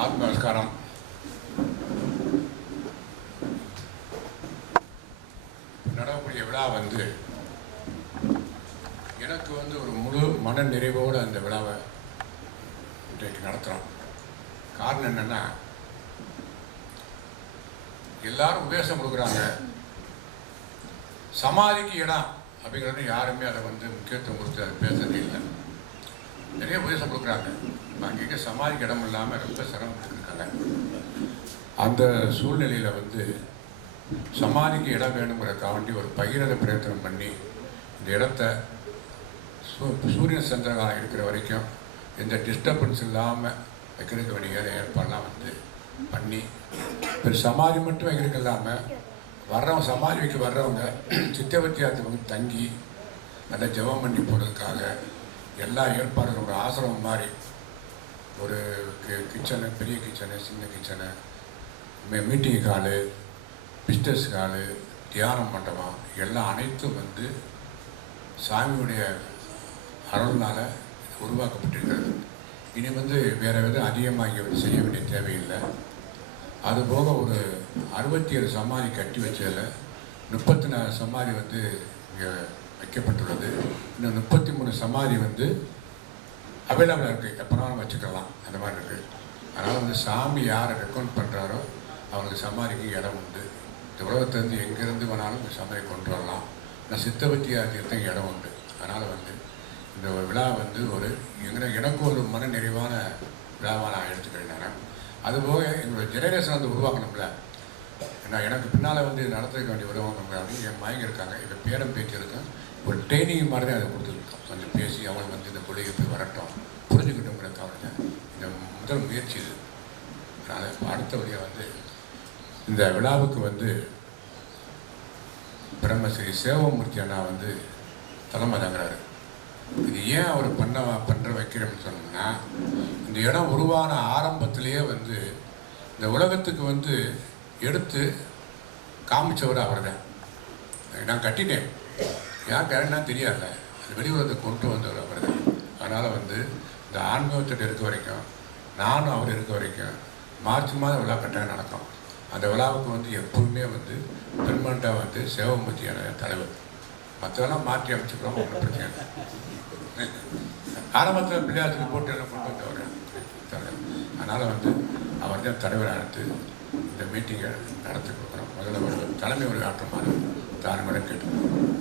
நமஸ்காரம். நடக்கக்கூடிய விழா எனக்கு ஒரு முழு மன நிறைவோடு அந்த விழாவை இன்றைக்கு நடத்துகிறோம். காரணம் என்னென்னா, எல்லாரும் உபதேசம் கொடுக்குறாங்க, சமாதிக்கு இடம் அப்படிங்கிறது யாருமே அதை முக்கியத்துவம் கொடுத்து அதை பேசுறதே இல்லை. நிறைய உபதேசம் கொடுக்குறாங்க, அங்கேயே சமாதிக்கு இடம் இல்லாமல் ரொம்ப சிரமப்பட்டு இருக்காங்க. அந்த சூழ்நிலையில் சமாதிக்கு இடம் வேணுங்கிறக்காண்டி ஒரு பகிரத பிரயத்தனம் பண்ணி இந்த இடத்த சூரியன் சந்திரகாலம் இருக்கிற வரைக்கும் எந்த டிஸ்டர்பன்ஸ் இல்லாமல் வைக்கிறதுக்கு வேண்டிய ஏற்பாடெல்லாம் பண்ணி ஒரு சமாதி மட்டும் வைக்கிறதுக்கு இல்லாமல் வர்றவங்க சமாதி வைக்க வர்றவங்க சித்தவத்தியாரத்துக்கு தங்கி நல்லா ஜெபம் பண்ணி போகிறதுக்காக எல்லா ஏற்பாடுகளும் ஒரு ஆசிரமம் மாதிரி ஒரு கிச்சனு, பெரிய கிச்சனு, சின்ன kitchen, meeting hall, business hall, தியான மண்டபம் எல்லாம் அனைத்தும் சாமியுடைய அருள்னால் உருவாக்கப்பட்டிருக்கிறது. இனி வேறு எதுவும் அதிகமாக இங்கே செய்ய வேண்டிய தேவையில்லை. அதுபோக ஒரு 67 சமாதி கட்டி வச்சதில் 34 சமாதி இங்கே வைக்கப்பட்டுள்ளது. இன்னும் 33 சமாதி அவைலபிளாக இருக்குது, எப்போனாலும் வச்சுக்கலாம், அந்த மாதிரி இருக்குது. அதனால் சாமி யாரை ரெக்கமெண்ட் பண்ணுறாரோ அவங்களுக்கு சமாதிக்கு இடம் உண்டு. இந்த உலகத்திலேருந்து எங்கேருந்து வேணாலும் இந்த சமாதி கொண்டு வரலாம். ஆனால் சித்தவத்தியாரத்துக்கு இடம் உண்டு. அதனால் இந்த ஒரு விழா ஒரு எனக்கு ஒரு மன நிறைவான விழாவாக நான் எடுத்துக்கிறேன். நான் அதுபோக எங்களோட ஜெனரேஷன் உருவாக்கணும்ல. ஏன்னா எனக்கு பின்னால் நடத்துக்க வேண்டிய உருவாக்கணும் அப்படின்னு என் மயங்க இருக்காங்க. இப்போ பேரம் பேச்சு இருக்கும், ஒரு ட்ரைனிங் மாதிரி தான் அதை கொடுத்துருக்கோம். கொஞ்சம் பேசி அவங்களுக்கு இந்த கொள்கையை போய் வரட்டும், புரிஞ்சுக்கிட்டோங்கிறதுக்காக இந்த முதல் முயற்சி இது. அதனால் அடுத்தபடியாக இந்த விழாவுக்கு பிரம்மஸ்ரீ சேவமூர்த்தி அண்ணா தலைமை தாங்கிறாரு. இது ஏன் அவர் பண்ணுற வைக்கிறோம்னு சொன்னோம்னா, இந்த இடம் உருவான ஆரம்பத்திலேயே இந்த உலகத்துக்கு எடுத்து காமிச்சவர் அவர் தான். நான் கட்டினேன், யார் கேரண்டா தெரியாத, அது வெளியுறத்தை கொண்டு வந்தவர் அவர் தான். அதனால் இந்த ஆன்மீகத்திட்ட இருக்க வரைக்கும், நானும் அவர் இருக்க வரைக்கும் மார்ச் மாதம் விழா கட்டாயம் நடக்கும். அந்த விழாவுக்கு எப்பவுமே பெர்மனண்ட்டாக சேவமூர்த்தியான தலைவர். மற்றவெல்லாம் மாற்றி அமைச்சுக்கிறோம், ஒன்றும் பிரச்சனை இல்லை. ஆரம்பத்தில் பிள்ளையாருக்கு போட்டு எல்லாம் கொண்டு வந்தவர் தலைவர். அதனால் அவர் தான் தலைவர் அடுத்து இந்த மீட்டிங்கை நடத்தி கொடுக்குறோம். முதல்ல ஒரு தலைமை ஒரு ஆற்றமாக தாழ்மையுடன் கேட்டுக்கிறோம்.